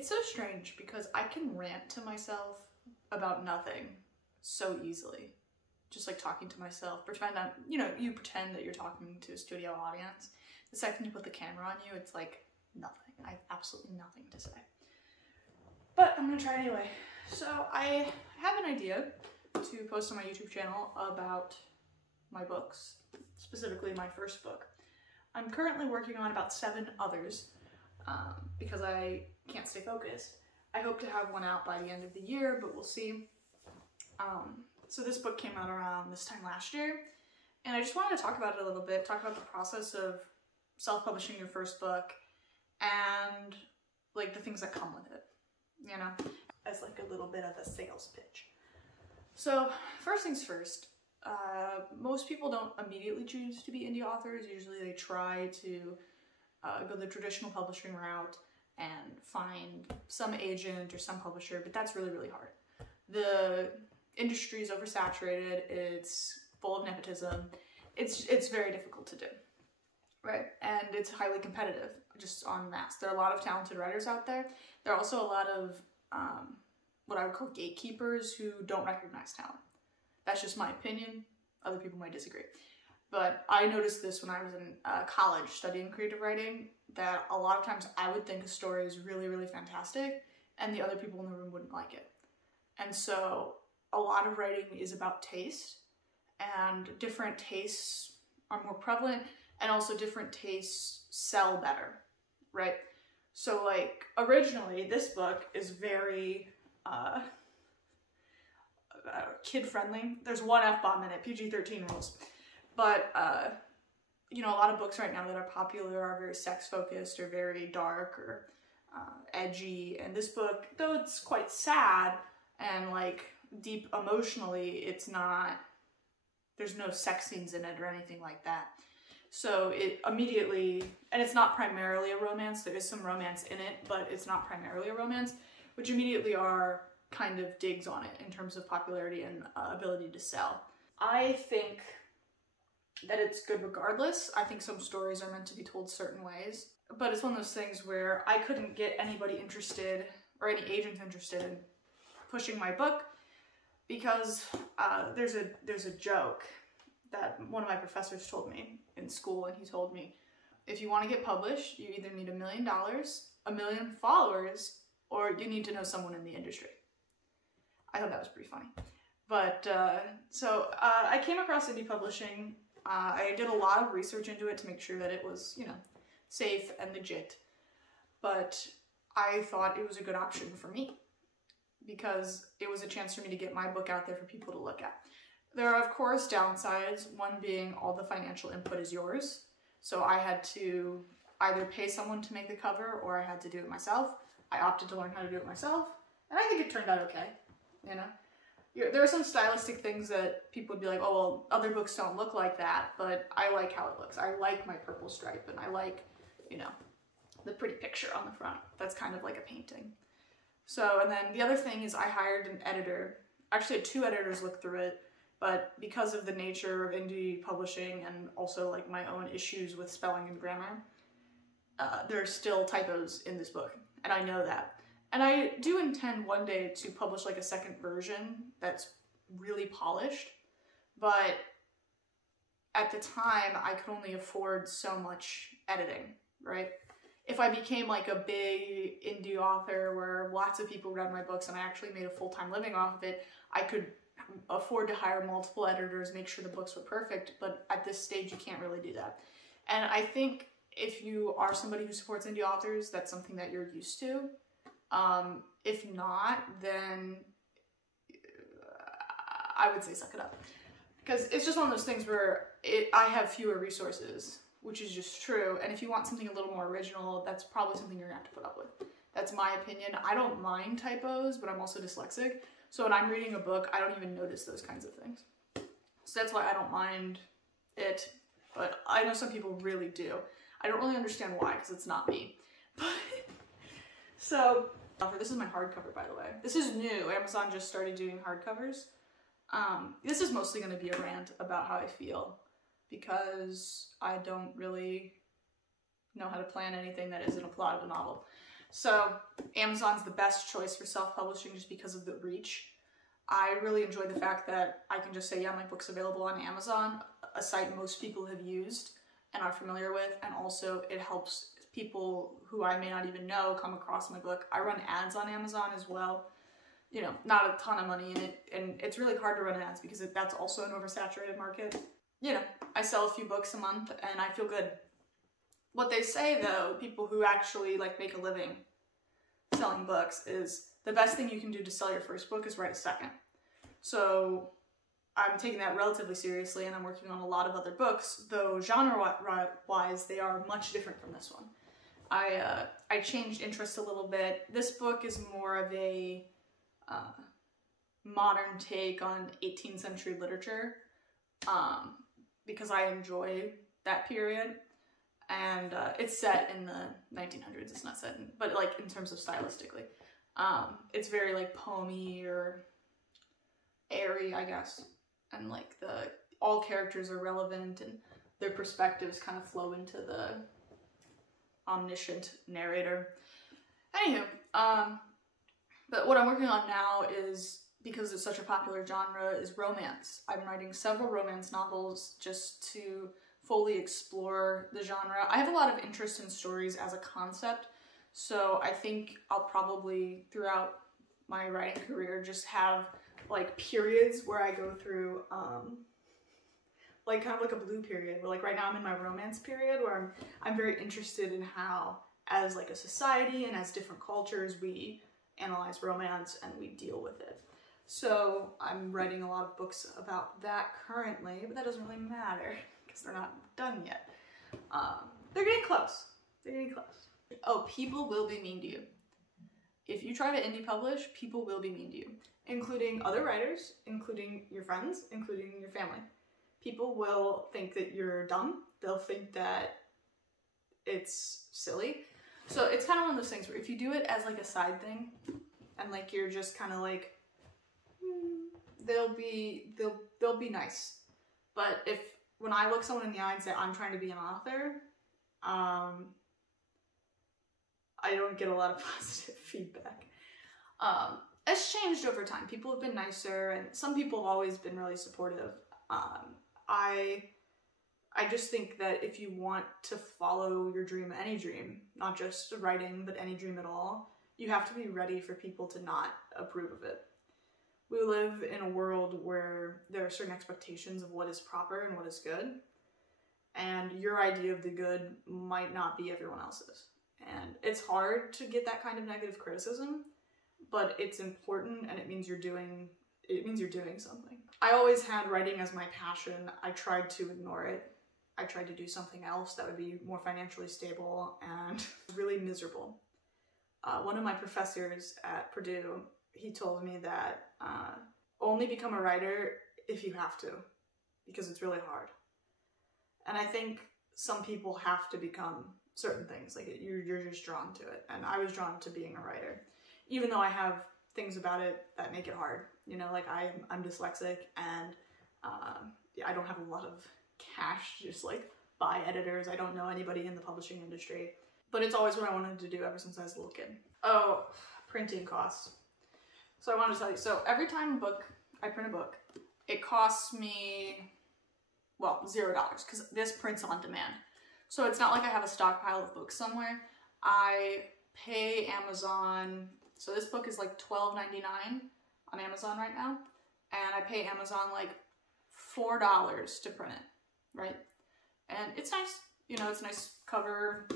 It's so strange because I can rant to myself about nothing so easily. Just like talking to myself, pretend I'm, you pretend that you're talking to a studio audience. The second you put the camera on you, it's like nothing. I have absolutely nothing to say. But I'm gonna try anyway. So I have an idea to post on my YouTube channel about my books, specifically my first book. I'm currently working on about 7 others because I can't stay focused. I hope to have one out by the end of the year, but we'll see. So this book came out around this time last year, and I just wanted to talk about it a little bit, talk about the process of self-publishing your first book and like the things that come with it, as like a little bit of a sales pitch. So first things first, most people don't immediately choose to be indie authors. Usually they try to go the traditional publishing route and find some agent or some publisher, but that's really, really hard. The industry is oversaturated, it's full of nepotism, it's very difficult to do, right? And it's highly competitive, just en masse. There are a lot of talented writers out there. There are also a lot of what I would call gatekeepers who don't recognize talent. That's just my opinion. Other people might disagree. But I noticed this when I was in college studying creative writing, that a lot of times I would think a story is really, really fantastic, and the other people in the room wouldn't like it. And so a lot of writing is about taste, and different tastes are more prevalent, and also different tastes sell better, right? So like originally this book is very kid-friendly. There's one F-bomb in it, PG-13 rules. But a lot of books right now that are popular are very sex-focused or very dark or edgy, and this book, though it's quite sad and like deep emotionally, it's not, there's no sex scenes in it or anything like that. So it immediately, and it's not primarily a romance, there is some romance in it, but it's not primarily a romance, which immediately are kind of digs on it in terms of popularity and ability to sell. I think that it's good regardless. I think some stories are meant to be told certain ways, but it's one of those things where I couldn't get anybody interested or any agent interested in pushing my book because there's a joke that one of my professors told me in school, and he told me, if you want to get published, you either need $1 million, 1 million followers, or you need to know someone in the industry. I thought that was pretty funny. But so I came across indie publishing. I did a lot of research into it to make sure that it was, safe and legit. But I thought it was a good option for me because it was a chance for me to get my book out there for people to look at. There are, of course, downsides, one being all the financial input is yours. So I had to either pay someone to make the cover or I had to do it myself. I opted to learn how to do it myself, and I think it turned out okay, There are some stylistic things that people would be like, oh, well, other books don't look like that, but I like how it looks. I like my purple stripe, and I like, the pretty picture on the front. That's kind of like a painting. So, and then the other thing is I hired an editor. Actually, I had 2 editors look through it, but because of the nature of indie publishing and also like my own issues with spelling and grammar, there are still typos in this book, and I know that. And I do intend one day to publish like a second version that's really polished, but at the time I could only afford so much editing, right? If I became like a big indie author where lots of people read my books and I actually made a full-time living off of it, I could afford to hire multiple editors, make sure the books were perfect, but at this stage you can't really do that. And I think if you are somebody who supports indie authors, that's something that you're used to. If not, then I would say suck it up. Because it's just one of those things where I have fewer resources, which is just true. And if you want something a little more original, that's probably something you're gonna have to put up with. That's my opinion. I don't mind typos, but I'm also dyslexic. So when I'm reading a book, I don't even notice those kinds of things. So that's why I don't mind it. But I know some people really do. I don't really understand why, because it's not me. So, this is my hardcover, by the way. This is new. Amazon just started doing hardcovers. This is mostly going to be a rant about how I feel, because I don't really know how to plan anything that isn't a plot of a novel. So Amazon's the best choice for self-publishing just because of the reach. I really enjoy the fact that I can just say, yeah, my book's available on Amazon, a site most people have used and are familiar with, and also it helps people who I may not even know come across my book. I run ads on Amazon as well. You know, not a ton of money in it, and it's really hard to run ads because that's also an oversaturated market. You know, I sell a few books a month and I feel good. What they say though, people who actually like make a living selling books, is the best thing you can do to sell your first book is write a second. So I'm taking that relatively seriously, and I'm working on a lot of other books, though genre-wise they are much different from this one. I changed interest a little bit. This book is more of a modern take on 18th century literature, because I enjoy that period. And it's set in the 1900s. It's not set in, but like in terms of stylistically. It's very like poemy or airy, I guess. And like all characters are relevant and their perspectives kind of flow into the omniscient narrator. Anywho, but what I'm working on now is, because it's such a popular genre, is romance. I'm writing several romance novels just to fully explore the genre. I have a lot of interest in stories as a concept, so I think I'll probably, throughout my writing career, just have like periods where I go through, like kind of like a blue period, where like right now I'm in my romance period, where I'm very interested in how, as like a society and as different cultures, we analyze romance and we deal with it. So I'm writing a lot of books about that currently, but that doesn't really matter because they're not done yet. They're getting close. They're getting close. Oh, people will be mean to you. If you try to indie publish, people will be mean to you, including other writers, including your friends, including your family. People will think that you're dumb. They'll think that it's silly. So it's kind of one of those things where if you do it as like a side thing, and like you're just kind of like, they'll be nice. But when I look someone in the eye and say I'm trying to be an author, I don't get a lot of positive feedback. It's changed over time. People have been nicer, and some people have always been really supportive. I just think that if you want to follow your dream, any dream, not just writing, but any dream at all, you have to be ready for people to not approve of it. We live in a world where there are certain expectations of what is proper and what is good, and your idea of the good might not be everyone else's. And it's hard to get that kind of negative criticism, but it's important, and it means you're doing something. I always had writing as my passion. I tried to ignore it. I tried to do something else that would be more financially stable, and really miserable. One of my professors at Purdue, he told me that only become a writer if you have to, because it's really hard. And I think some people have to become certain things, like you're just drawn to it, and I was drawn to being a writer, even though I have things about it that make it hard. You know, like I'm dyslexic, and I don't have a lot of cash to just like buy editors. I don't know anybody in the publishing industry, but it's always what I wanted to do ever since I was a little kid. Oh, printing costs. So I wanted to tell you, so every time I print a book, it costs me, well, $0, because this prints on demand. So it's not like I have a stockpile of books somewhere. I pay Amazon, so this book is like $12.99 on Amazon right now, and I pay Amazon like $4 to print it, right? And it's nice, you know, it's a nice cover,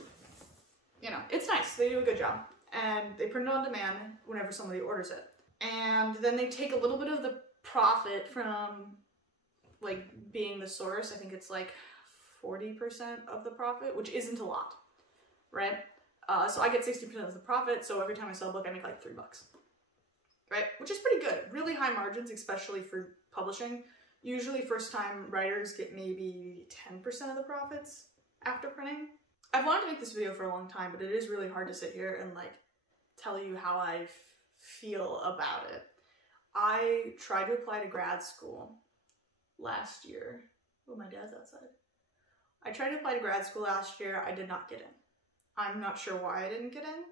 you know, it's nice, they do a good job. And they print it on demand whenever somebody orders it. And then they take a little bit of the profit from like being the source. I think it's like 40% of the profit, which isn't a lot, right? So I get 60% of the profit, so every time I sell a book, I make like $3, right? Which is pretty good. Really high margins, especially for publishing. Usually first-time writers get maybe 10% of the profits after printing. I've wanted to make this video for a long time, but it is really hard to sit here and like tell you how I feel about it. I tried to apply to grad school last year. Oh, my dad's outside. I tried to apply to grad school last year. I did not get in. I'm not sure why I didn't get in.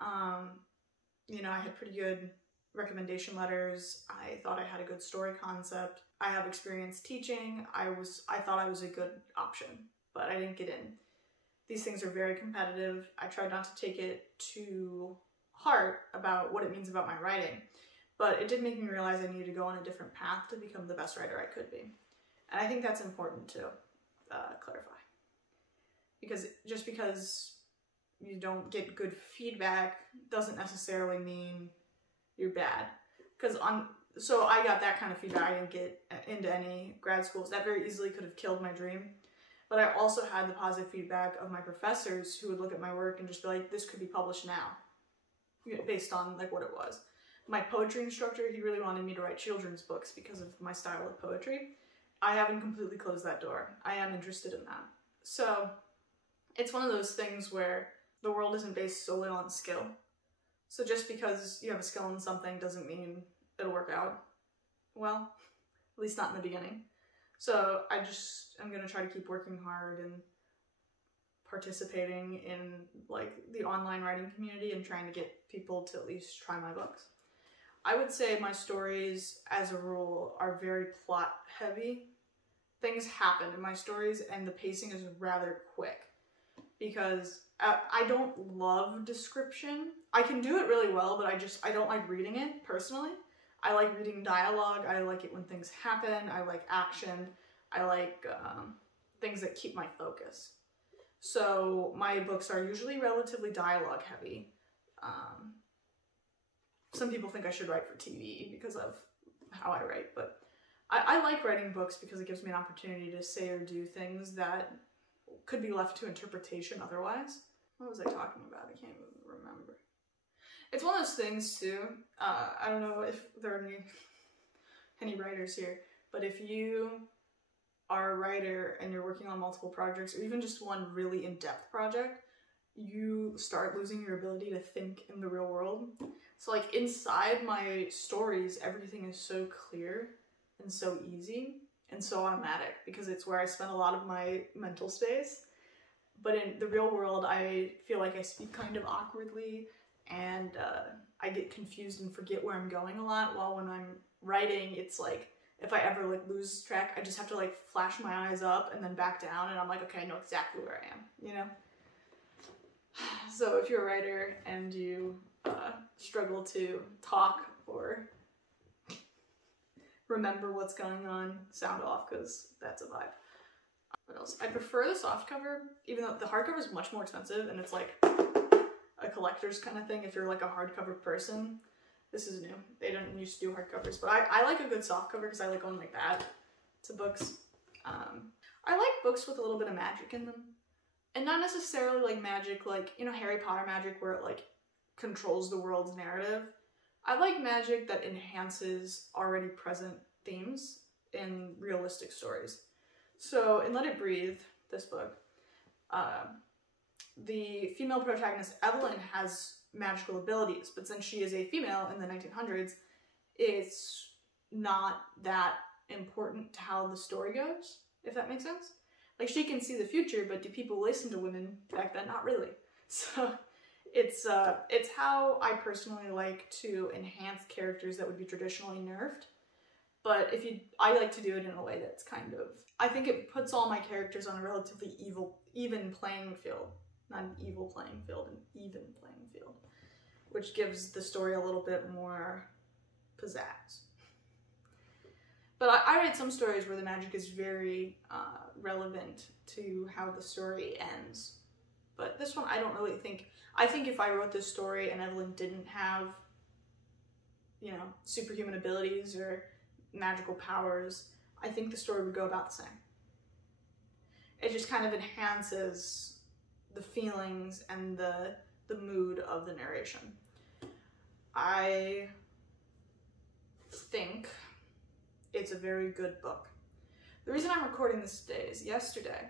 You know, I had pretty good recommendation letters. I thought I had a good story concept. I have experience teaching. I thought I was a good option, but I didn't get in. These things are very competitive. I tried not to take it to heart about what it means about my writing, but it did make me realize I needed to go on a different path to become the best writer I could be. And I think that's important to clarify. Because just because you don't get good feedback doesn't necessarily mean you're bad. So I got that kind of feedback. I didn't get into any grad schools. That very easily could have killed my dream. But I also had the positive feedback of my professors who would look at my work and just be like, this could be published now, based on like what it was. My poetry instructor, he really wanted me to write children's books because of my style of poetry. I haven't completely closed that door. I am interested in that. So it's one of those things where the world isn't based solely on skill. So just because you have a skill in something doesn't mean it'll work out well, at least not in the beginning. So I'm gonna try to keep working hard and participating in like the online writing community and trying to get people to at least try my books. I would say my stories, as a rule, are very plot heavy. Things happen in my stories and the pacing is rather quick because I don't love description. I can do it really well, but I don't like reading it personally. I like reading dialogue. I like it when things happen. I like action. I like things that keep my focus. So my books are usually relatively dialogue heavy. Some people think I should write for TV because of how I write, but I like writing books because it gives me an opportunity to say or do things that could be left to interpretation otherwise. What was I talking about? I can't even remember. It's one of those things too. I don't know if there are any writers here, but if you are a writer and you're working on multiple projects or even just one really in-depth project, you start losing your ability to think in the real world. So like inside my stories, everything is so clear and so easy and so automatic because it's where I spend a lot of my mental space. But in the real world, I feel like I speak kind of awkwardly and I get confused and forget where I'm going a lot, while when I'm writing, it's like, if I ever like lose track, I just have to like flash my eyes up and then back down and I'm like, okay, I know exactly where I am, you know? So if you're a writer and you struggle to talk or remember what's going on, sound off, because that's a vibe. What else? I prefer the softcover, even though the hardcover is much more expensive and it's like a collector's kind of thing if you're like a hardcover person. This is new. They don't used to do hardcovers, but I like a good softcover because I like going like that to books. I like books with a little bit of magic in them. And not necessarily like magic, like, you know, Harry Potter magic where it like controls the world's narrative. I like magic that enhances already present themes in realistic stories. So in Let It Breathe, this book, the female protagonist Evelyn has magical abilities, but since she is a female in the 1900s, it's not that important to how the story goes, if that makes sense. Like, she can see the future, but do people listen to women back then? Not really. So it's how I personally like to enhance characters that would be traditionally nerfed. But I like to do it in a way that's kind of, I think it puts all my characters on a relatively even playing field. Not an evil playing field, an even playing field. Which gives the story a little bit more pizzazz. But I write some stories where the magic is very relevant to how the story ends. But this one, I don't really think, I think if I wrote this story and Evelyn didn't have, you know, superhuman abilities or magical powers, I think the story would go about the same. It just kind of enhances the feelings and the mood of the narration. I think it's a very good book. The reason I'm recording this today is yesterday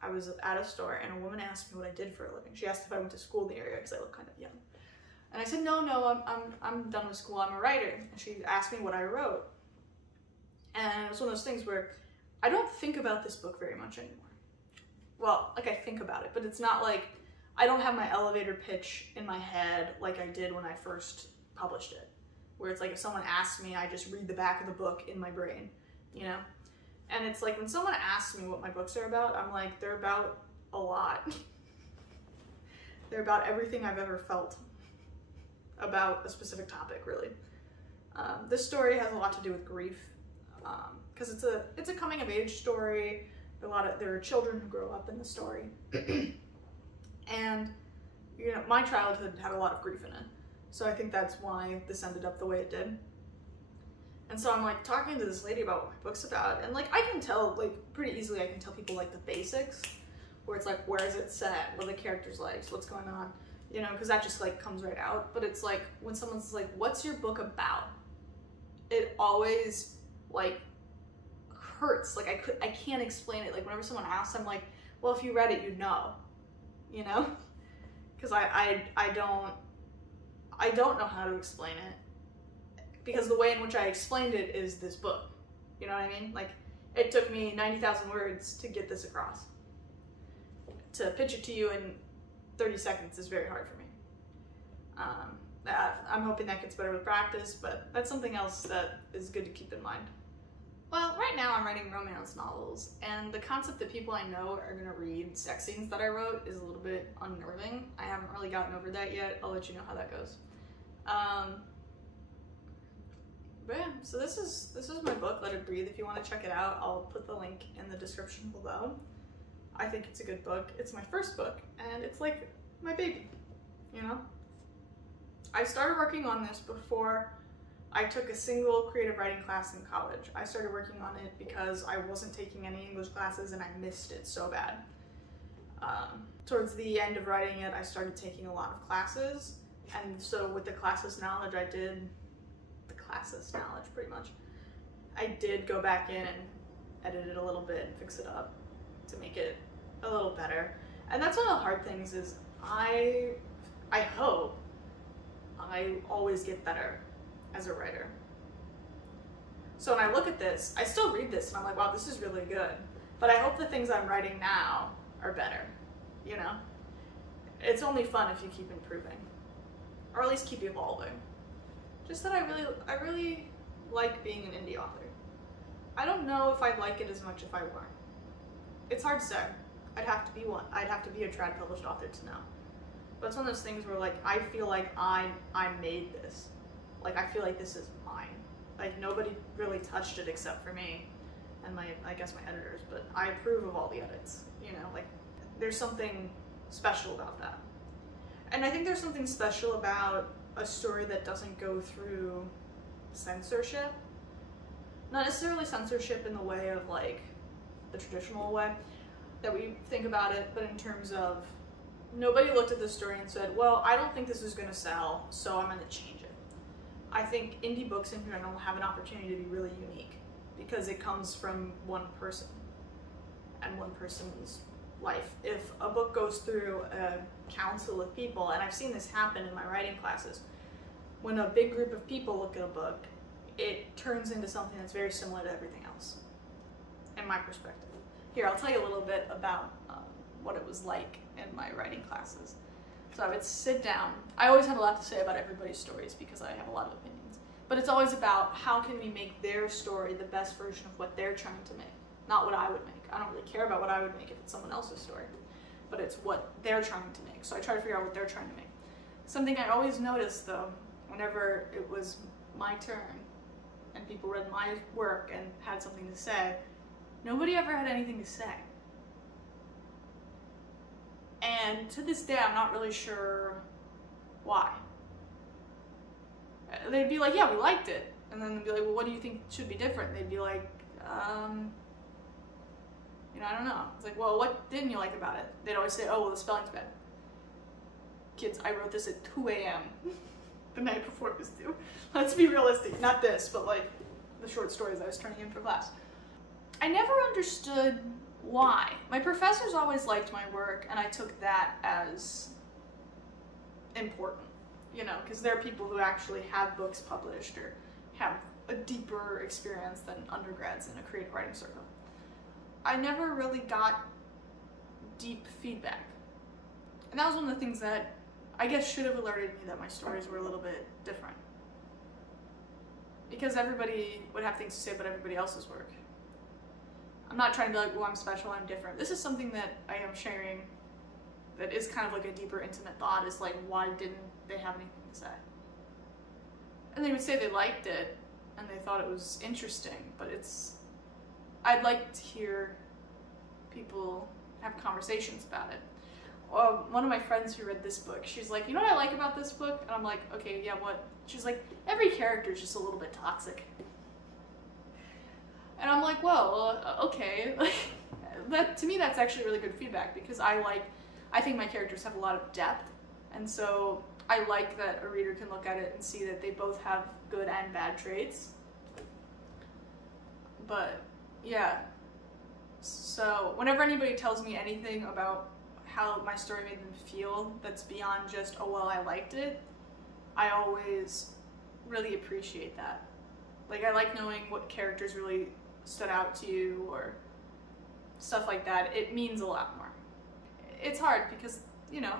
I was at a store and a woman asked me what I did for a living. She asked if I went to school in the area because I look kind of young. And I said, no, I'm done with school, I'm a writer. And she asked me what I wrote. And it was one of those things where I don't think about this book very much anymore. Well, like I think about it, but it's not like I don't have my elevator pitch in my head like I did when I first published it, where it's like if someone asks me, I just read the back of the book in my brain, you know? And it's like when someone asks me what my books are about, I'm like, they're about a lot. They're about everything I've ever felt about a specific topic, really. This story has a lot to do with grief, because it's a coming of age story. There are children who grow up in the story. And, you know, my childhood had a lot of grief in it. So I think that's why this ended up the way it did. And so I'm like talking to this lady about what my book's about, and like I can tell, like pretty easily I can tell people like the basics, where it's like, where is it set, what are the characters like, what's going on, you know, because that just like comes right out. But it's like when someone's like, what's your book about? It always like hurts. Like I can't explain it. Like whenever someone asks, I'm like, well, if you read it, you'd know, you know, because I don't know how to explain it, because the way in which I explained it is this book, you know what I mean? Like it took me 90,000 words to get this across. To pitch it to you in 30 seconds is very hard for me. I'm hoping that gets better with practice, but that's something else that is good to keep in mind. Well, right now I'm writing romance novels, and the concept that people I know are gonna read sex scenes that I wrote is a little bit unnerving. I haven't really gotten over that yet. I'll let you know how that goes. But yeah, so this is my book, Let It Breathe. If you want to check it out, I'll put the link in the description below. I think it's a good book. It's my first book, and it's like my baby, you know? I started working on this before I took a single creative writing class in college. I started working on it because I wasn't taking any English classes and I missed it so bad. Towards the end of writing it, I started taking a lot of classes, and so with the classes knowledge pretty much, I did go back in and edit it a little bit and fix it up to make it a little better. And that's one of the hard things is I hope I always get better as a writer. So when I look at this, I still read this and I'm like, wow, this is really good. But I hope the things I'm writing now are better, you know? It's only fun if you keep improving, or at least keep evolving. Just that I really like being an indie author. I don't know if I'd like it as much if I weren't. It's hard to say. I'd have to be one. I'd have to be a trad published author to know. But it's one of those things where like I feel like I made this. Like I feel like this is mine. Like nobody really touched it except for me and I guess my editors, but I approve of all the edits, you know, like there's something special about that. And I think there's something special about a story that doesn't go through censorship. Not necessarily censorship in the way of like the traditional way that we think about it, but in terms of nobody looked at this story and said, well, I don't think this is going to sell, so I'm going to change it. I think indie books in general have an opportunity to be really unique because it comes from one person and one person's life. If a book goes through a council of people, and I've seen this happen in my writing classes, when a big group of people look at a book, it turns into something that's very similar to everything else, in my perspective. Here, I'll tell you a little bit about what it was like in my writing classes. So I would sit down. I always had a lot to say about everybody's stories because I have a lot of opinions. But it's always about how can we make their story the best version of what they're trying to make, not what I would make. I don't really care about what I would make if it's someone else's story, but it's what they're trying to make. So I try to figure out what they're trying to make. Something I always noticed though, whenever it was my turn and people read my work and had something to say, nobody ever had anything to say. And to this day, I'm not really sure why. They'd be like, yeah, we liked it. And then they'd be like, well, what do you think should be different? And they'd be like, you know, I don't know. It's like, well, what didn't you like about it? They'd always say, oh, well, the spelling's bad. Kids, I wrote this at 2 a.m. the night before it was due. Let's be realistic. Not this, but like the short stories I was turning in for class. I never understood why. My professors always liked my work, and I took that as important, you know, because there are people who actually have books published or have a deeper experience than undergrads in a creative writing circle. I never really got deep feedback. And that was one of the things that I guess should have alerted me that my stories were a little bit different. Because everybody would have things to say about everybody else's work. I'm not trying to be like, oh, I'm special, I'm different. This is something that I am sharing that is kind of like a deeper, intimate thought, is like, why didn't they have anything to say? And they would say they liked it, and they thought it was interesting, but I'd like to hear people have conversations about it. One of my friends who read this book, she's like, you know what I like about this book? And I'm like, okay, yeah, what? She's like, every character is just a little bit toxic. And I'm like, well, okay. Like, to me, that's actually really good feedback, because I think my characters have a lot of depth, and so I like that a reader can look at it and see that they both have good and bad traits. But yeah, so whenever anybody tells me anything about how my story made them feel that's beyond just, oh well, I liked it, I always really appreciate that. Like, I like knowing what characters really stood out to you or stuff like that. It means a lot more. It's hard because, you know,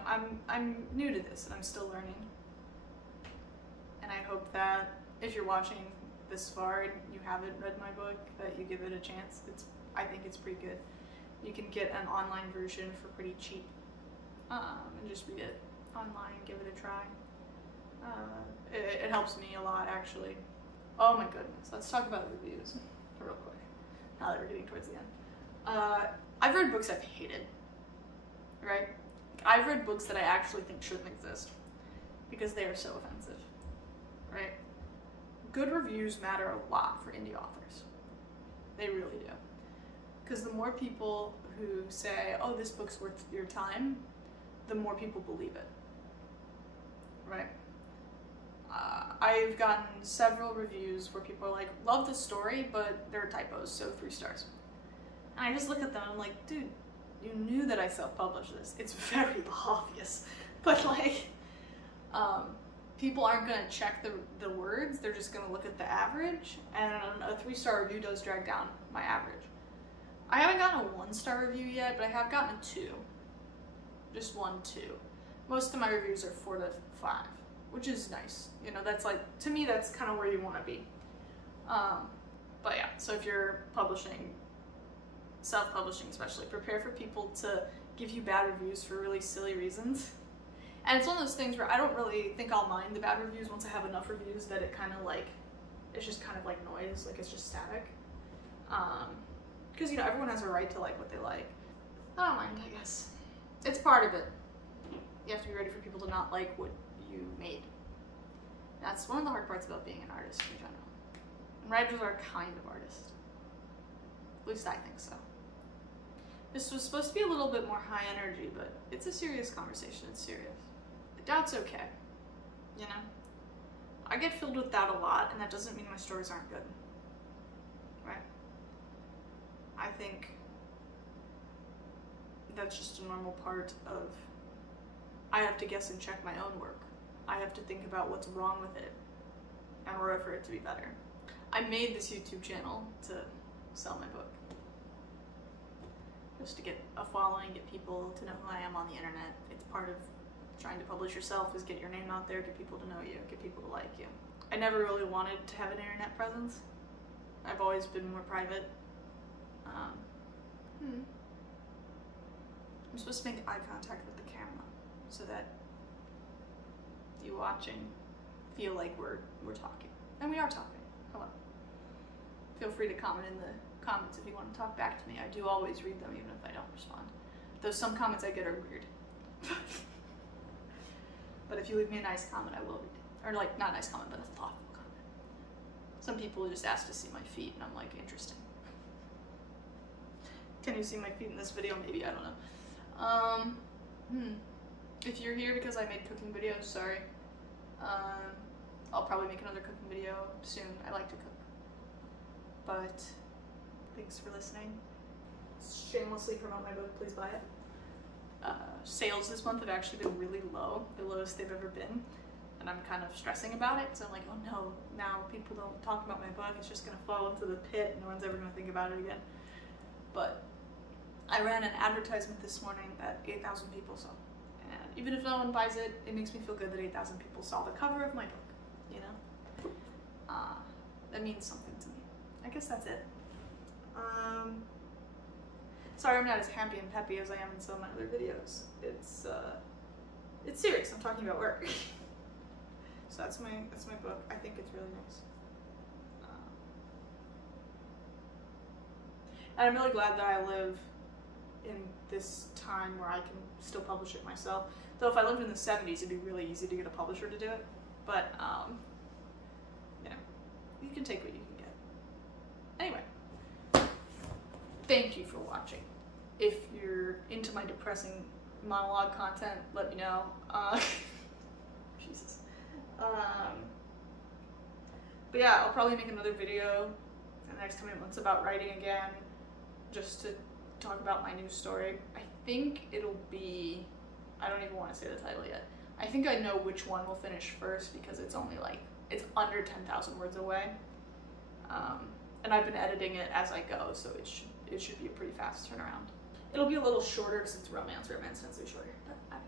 I'm new to this and I'm still learning. And I hope that if you're watching this far and you haven't read my book, that you give it a chance. I think it's pretty good. You can get an online version for pretty cheap, and just read it online, give it a try. It helps me a lot, actually. Oh my goodness, let's talk about the reviews real quick, now that we're getting towards the end. I've read books I've hated, right? I've read books that I actually think shouldn't exist because they are so offensive, right? Good reviews matter a lot for indie authors. They really do. Because the more people who say, oh, this book's worth your time, the more people believe it, right? I've gotten several reviews where people are like, love the story, but there are typos, so 3 stars. And I just look at them and I'm like, dude, you knew that I self-published this. It's very obvious. But like, people aren't gonna check the words, they're just gonna look at the average, and a 3-star review does drag down my average. I haven't gotten a 1-star review yet, but I have gotten a 2. Just 1, 2. Most of my reviews are 4 to 5, which is nice. You know, that's like, to me, that's kind of where you want to be. But yeah, so if you're publishing, self-publishing especially, prepare for people to give you bad reviews for really silly reasons. And it's one of those things where I don't really think I'll mind the bad reviews once I have enough reviews that it kind of like, it's just kind of like noise, like it's just static. Because, you know, everyone has a right to like what they like. I don't mind, I guess. It's part of it. You have to be ready for people to not like what you made. That's one of the hard parts about being an artist in general. And writers are a kind of artist. At least I think so. This was supposed to be a little bit more high energy, but it's a serious conversation. It's serious. Doubt's okay. You know? I get filled with doubt a lot, and that doesn't mean my stories aren't good. Right? I think that's just a normal part of, I have to guess and check my own work. I have to think about what's wrong with it in order for it to be better. I made this YouTube channel to sell my book. Just to get a following, get people to know who I am on the internet. It's part of trying to publish yourself, is get your name out there, get people to know you, get people to like you. I never really wanted to have an internet presence. I've always been more private. I'm supposed to make eye contact with the camera so that you watching feel like we're talking. And we are talking. Hello. Feel free to comment in the comments if you want to talk back to me. I do always read them even if I don't respond. Though some comments I get are weird. But if you leave me a nice comment, I will read it. Or like, not a nice comment, but a thoughtful comment. Some people just ask to see my feet, and I'm like, interesting. Can you see my feet in this video? Maybe, I don't know. If you're here because I made cooking videos, sorry. I'll probably make another cooking video soon. I like to cook. But thanks for listening. Shamelessly promote my book, please buy it. Sales this month have actually been really low, the lowest they've ever been. And I'm kind of stressing about it because I'm like, oh no, now people don't talk about my book, it's just gonna fall into the pit, no one's ever gonna think about it again. But I ran an advertisement this morning that 8,000 people saw, and even if no one buys it, it makes me feel good that 8,000 people saw the cover of my book, you know? That means something to me. I guess that's it. Sorry I'm not as happy and peppy as I am in some of my other videos. It's serious, I'm talking about work. So that's my book. I think it's really nice. And I'm really glad that I live in this time where I can still publish it myself. Though if I lived in the 70s, it'd be really easy to get a publisher to do it. But, yeah, you can take what you can get. Anyway, thank you for watching. If you're into my depressing monologue content, let me know. Jesus. But yeah, I'll probably make another video in the next coming months about writing again, just to talk about my new story. I think it'll be, I don't even want to say the title yet. I think I know which one will finish first because it's only like, it's under 10,000 words away. And I've been editing it as I go, so it should be a pretty fast turnaround. It'll be a little shorter because it's romance. Romance tends to be shorter, but I'm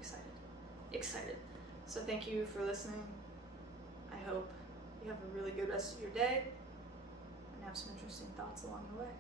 excited. So thank you for listening. I hope you have a really good rest of your day and have some interesting thoughts along the way.